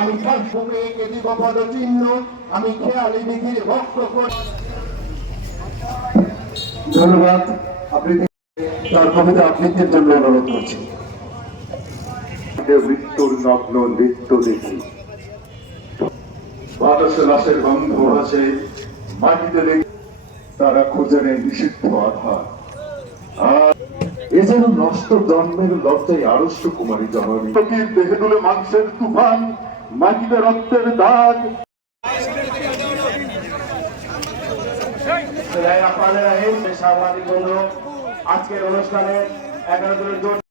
আমি দিব আমি খেয়ালি ভক্ত ধন্যবাদ তার কবিতা জন্য অনুরোধ করছি। মৃত্যুর নগ্ন নৃত্য দেখি। বাতাসে লাশের গন্ধ আছে মাটিতে তারা খুঁজে নেয় নিষিদ্ধ আধার। এ যেন নষ্ট জন্মের লজ্জায় আড়স্য কুমারী জননী প্রকৃতির দেহে তুলে মাংসের তুফান মাটিতে রক্তের দাগ। সাংবাদিক বন্ধু আজকের অনুষ্ঠানে এগারো জনের জোর